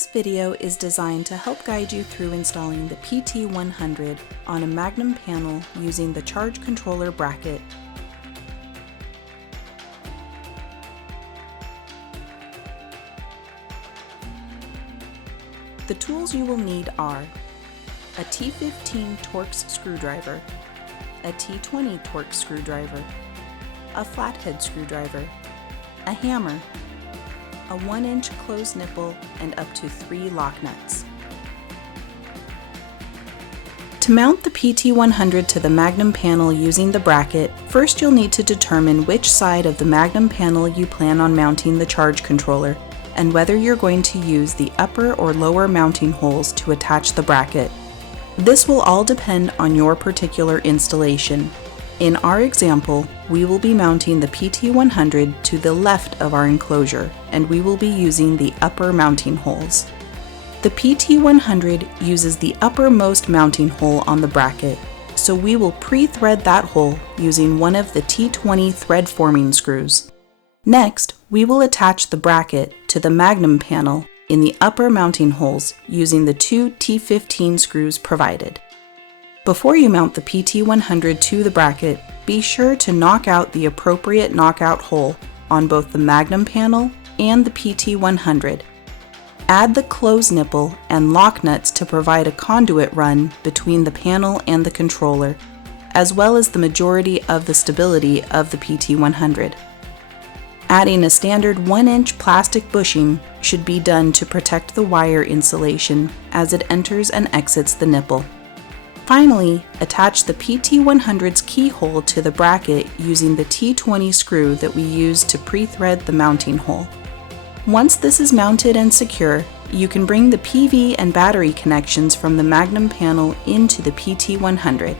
This video is designed to help guide you through installing the PT100 on a Magnum panel using the charge controller bracket. The tools you will need are a T15 Torx screwdriver, a T20 Torx screwdriver, a flathead screwdriver, a hammer, a 1-inch closed nipple, and up to 3 lock nuts. To mount the PT100 to the Magnum panel using the bracket, first you'll need to determine which side of the Magnum panel you plan on mounting the charge controller, and whether you're going to use the upper or lower mounting holes to attach the bracket. This will all depend on your particular installation. In our example, we will be mounting the PT100 to the left of our enclosure, and we will be using the upper mounting holes. The PT100 uses the uppermost mounting hole on the bracket, so we will pre-thread that hole using one of the T20 thread forming screws. Next, we will attach the bracket to the Magnum panel in the upper mounting holes using the 2 T15 screws provided. Before you mount the PT100 to the bracket, be sure to knock out the appropriate knockout hole on both the Magnum panel and the PT100. Add the close nipple and lock nuts to provide a conduit run between the panel and the controller, as well as the majority of the stability of the PT100. Adding a standard 1-inch plastic bushing should be done to protect the wire insulation as it enters and exits the nipple. Finally, attach the PT100's keyhole to the bracket using the T20 screw that we used to pre-thread the mounting hole. Once this is mounted and secure, you can bring the PV and battery connections from the Magnum panel into the PT100.